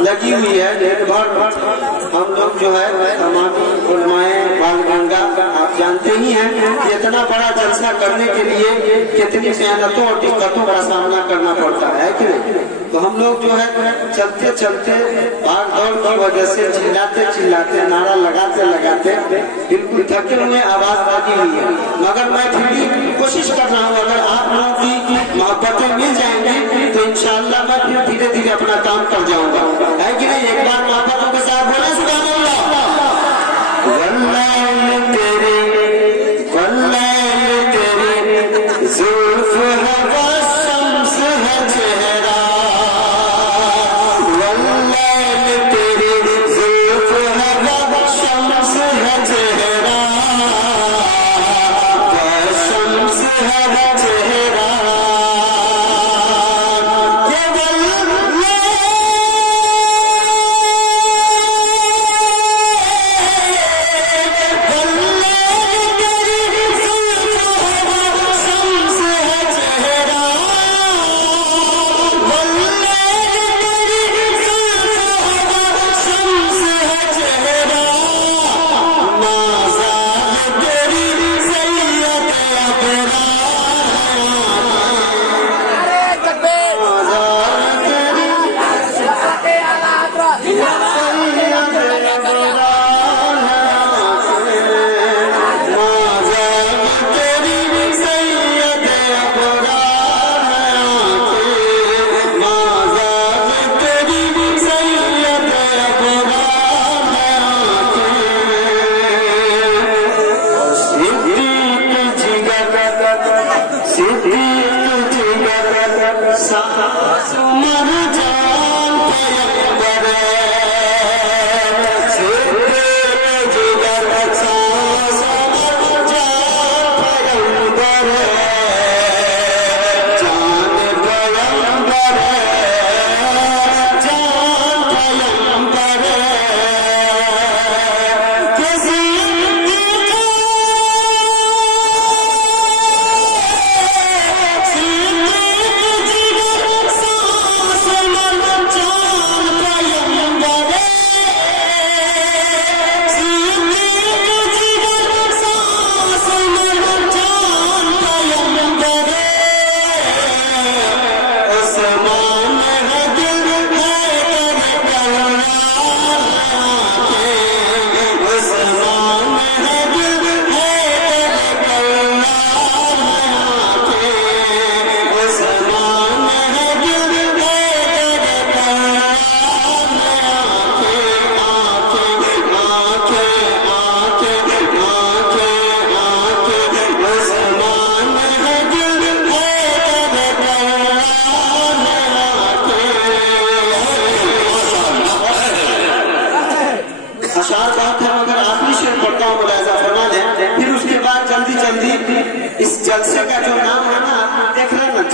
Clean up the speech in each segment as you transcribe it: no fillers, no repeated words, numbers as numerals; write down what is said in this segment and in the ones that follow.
लगी हुई है। हम लोग जो है बालगंगा आप जानते ही हैं कि इतना बड़ा जलसा करने के लिए कितनी मेहनतों और दिक्कतों का सामना करना पड़ता है कि नहीं। तो हम लोग जो है चलते चलते भाग दौड़ की वजह से चिल्लाते चिल्लाते नारा लगाते लगाते बिल्कुल थके हुए आवाज लगी हुई है। मगर मैं फिर भी कोशिश कर रहा हूँ, अगर आप लोगों की मोहब्बतें मिल जाएंगी तो इंशाअल्लाह मैं फिर धीरे धीरे अपना काम कर जाऊंगा, है कि नहीं। एक बार मोहब्बतों के साथ बोले सुभान अल्लाह। वल्लैल तेरी जुल्फ है शम्स है चेहरा, वल्लैल तेरी जुल्फ है शम्स है चेहरा, शम्स है चेहरा।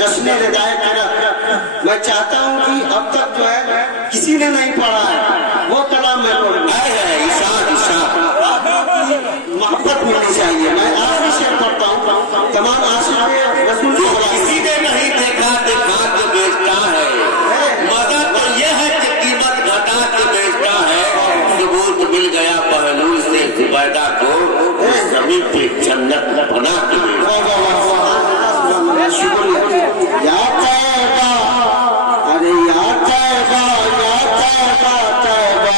जश्न रिदाए तरफ। मैं चाहता हूँ कि अब तक जो है किसी ने नहीं पढ़ा है वो कलाम मैं पढ़ूँ। मोहब्बत मिलनी चाहिए। मैं आखिरी शेर पढ़ता हूँ। तमाम आशिक़ रसूल किसी ने नहीं देखा दिखा के बेचता है, मगर तो यह है कि कीमत घटा के बेचता है। सबूत मिल गया पहलू से जुबैदा को, जमीन पे जन्नत बना के शुक्रिया। या तैबा, अरे या तैबा, या तैबा, तैबा,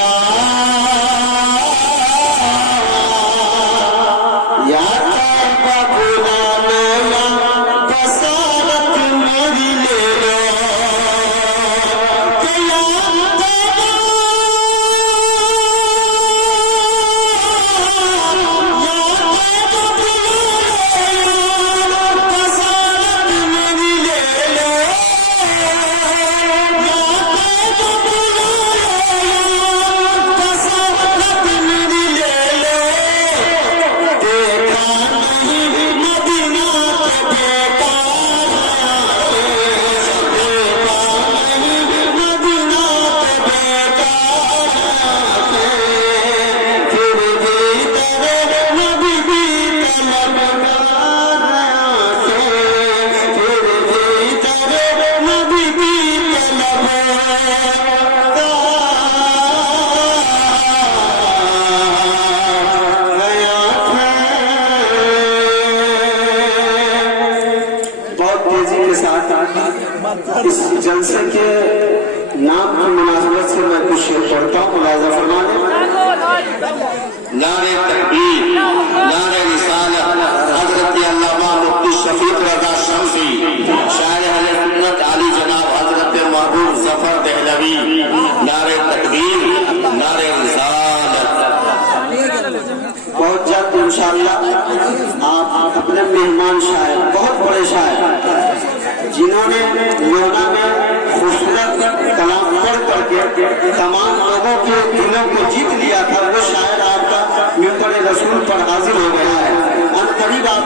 या तैबा बुला लो या बसारत मेरी ले लो। इस जलसे के नाम की मुनासिबत से मैं कुछ पढ़ता हूँ। मुलाज़ा फरमाने। नारे तकबीर, नारे रिसालत, हज़रत अल्लामा मुफ्ती शफीक रज़ा शम्सी, शायर अहले सुन्नत आली जनाब हज़रत महबूब ज़फ़र देहलवी। नारे तकबीर, नारे रिसालत। बहुत जल्द इंशाअल्लाह आप अपने मेहमान शायर, बहुत बड़े शायर जिन्होंने योना में खूबसूरत कलाम पढ़ करके तमाम लोगों के दिलों को जीत लिया था, वो शायर आपका मिंबर रसूल पर हाजिर हो गया है। अन करीब आप